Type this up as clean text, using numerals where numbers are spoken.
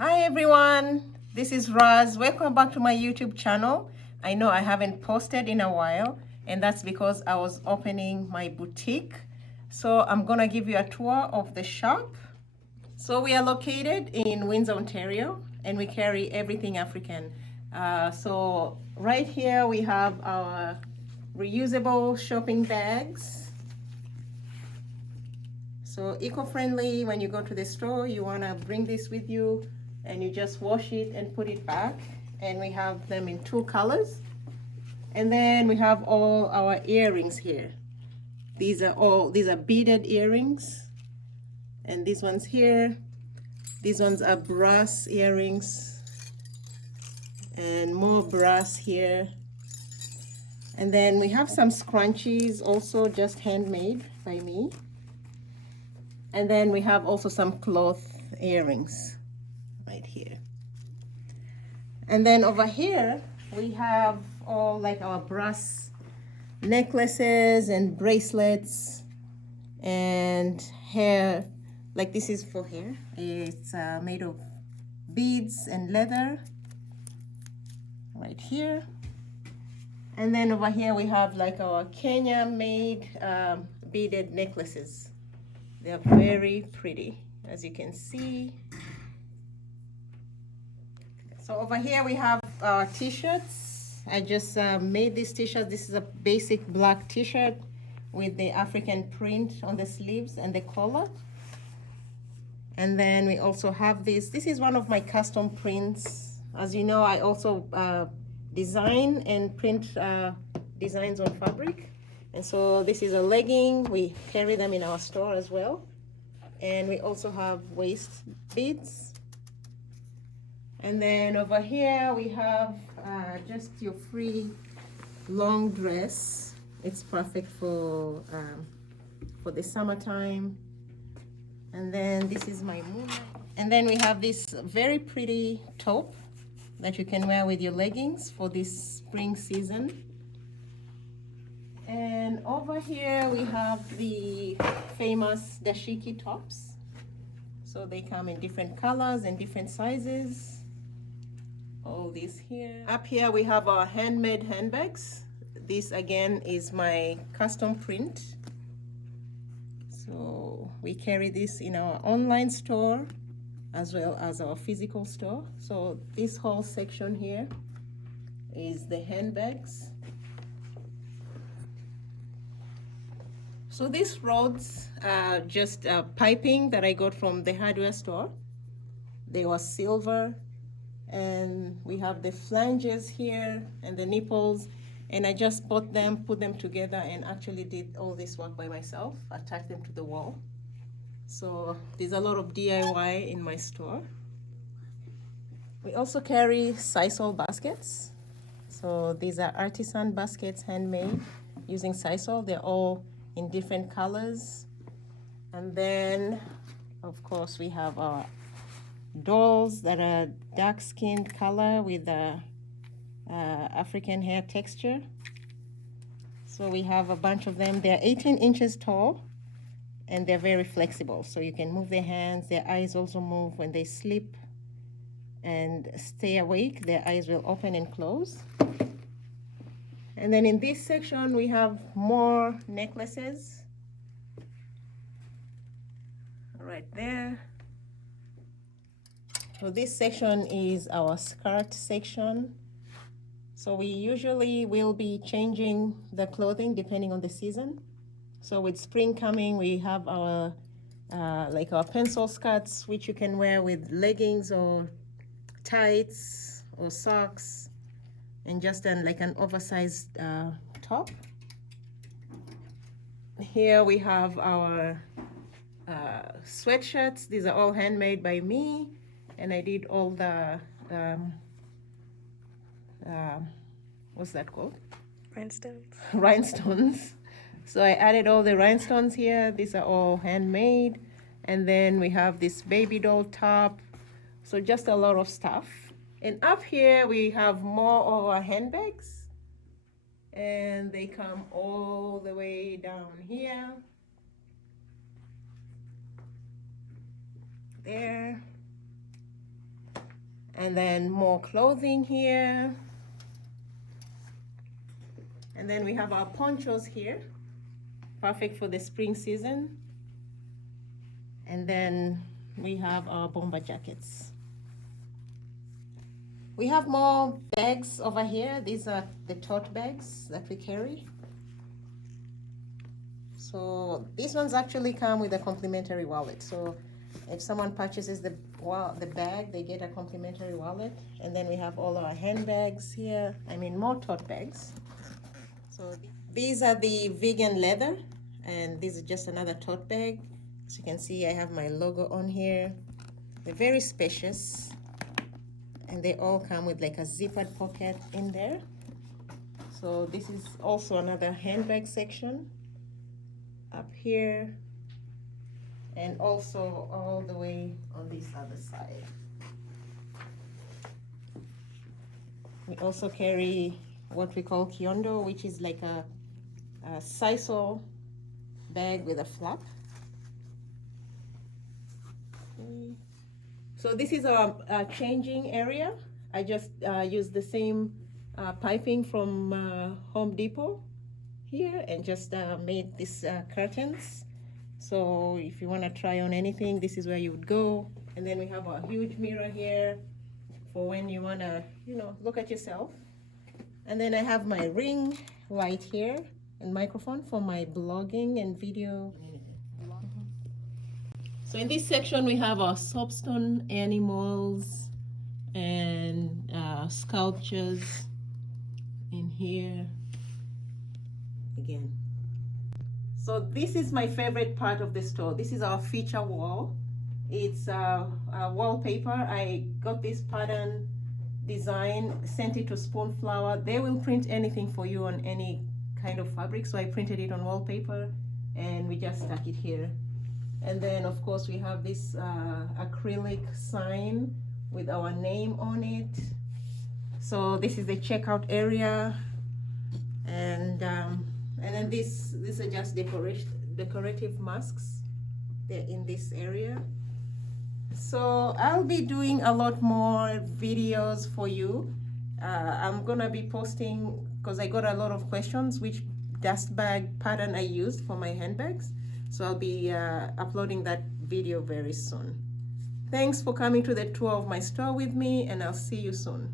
Hi everyone, this is Raz. Welcome back to my YouTube channel. I know I haven't posted in a while, and that's because I was opening my boutique. So I'm gonna give you a tour of the shop. So we are located in Windsor, Ontario, and we carry everything African. So right here we have our reusable shopping bags. So eco-friendly. When you go to the store, you wanna bring this with you and you just wash it and put it back. And we have them in 2 colors. And then we have all our earrings here. These are beaded earrings. And these ones here, these ones are brass earrings. And more brass here. And then we have some scrunchies, also just handmade by me. And then we have also some cloth earrings right here. And then over here, we have all like our brass necklaces and bracelets and hair. Like this is for hair. It's made of beads and leather right here. And then over here we have like our Kenya made beaded necklaces. They're very pretty, as you can see. So over here we have our t-shirts. I just made this t-shirt. This is a basic black t-shirt with the African print on the sleeves and the collar. And then we also have this. This is one of my custom prints. As you know, I also design and print designs on fabric. And so this is a legging. We carry them in our store as well. And we also have waist beads. And then over here we have just your free long dress. It's perfect for the summertime. And then this is my moonlight. And then we have this very pretty top that you can wear with your leggings for this spring season. And over here we have the famous dashiki tops. So they come in different colors and different sizes. All these here. Up here we have our handmade handbags. This again is my custom print. So we carry this in our online store as well as our physical store. So this whole section here is the handbags. So these rods are just piping that I got from the hardware store. They were silver, and we have the flanges here and the nipples, and I just bought them, put them together, and actually did all this work by myself, attached them to the wall. So there's a lot of DIY in my store. We also carry sisal baskets. So these are artisan baskets, handmade using sisal. They're all in different colors. And then of course we have our dolls that are dark skinned color with a African hair texture. So we have a bunch of them. They're 18 inches tall and they're very flexible. So you can move their hands. Their eyes also move when they sleep and stay awake. Their eyes will open and close. And then in this section, we have more necklaces right there. So this section is our skirt section. So we usually will be changing the clothing depending on the season. So with spring coming, we have our like our pencil skirts, which you can wear with leggings or tights or socks, and just like an oversized top. Here we have our sweatshirts. These are all handmade by me, and I did all the what's that called? Rhinestones. Rhinestones. So I added all the rhinestones here. These are all handmade. And then we have this baby doll top. So just a lot of stuff. And up here we have more of our handbags. And they come all the way down here. There. And then more clothing here. And then we have our ponchos here, perfect for the spring season. And then we have our bomber jackets. We have more bags over here. These are the tote bags that we carry. So these ones actually come with a complimentary wallet. So if someone purchases the bag, they get a complimentary wallet. And then we have all our handbags here. I mean, more tote bags. So these are the vegan leather, and this is just another tote bag. As you can see, I have my logo on here. They're very spacious, and they all come with like a zippered pocket in there. So this is also another handbag section up here, and also all the way on this other side. We also carry what we call kiondo, which is like a sisal bag with a flap. Okay. So this is our changing area. I just used the same piping from Home Depot here and just made these curtains. So if you want to try on anything, this is where you would go. And then we have a huge mirror here for when you want to, look at yourself. And then I have my ring light here and microphone for my blogging and video. So in this section, we have our soapstone animals and sculptures in here again. So this is my favorite part of the store. This is our feature wall. It's a wallpaper. I got this pattern design, sent it to Spoonflower. They will print anything for you on any kind of fabric. So I printed it on wallpaper and we just stuck it here. And then of course we have this acrylic sign with our name on it. So this is the checkout area, and then these are just decorative masks. They're in this area. So I'll be doing a lot more videos for you. I'm gonna be posting, because I got a lot of questions, which dust bag pattern I used for my handbags. So I'll be uploading that video very soon. Thanks for coming to the tour of my store with me, and I'll see you soon.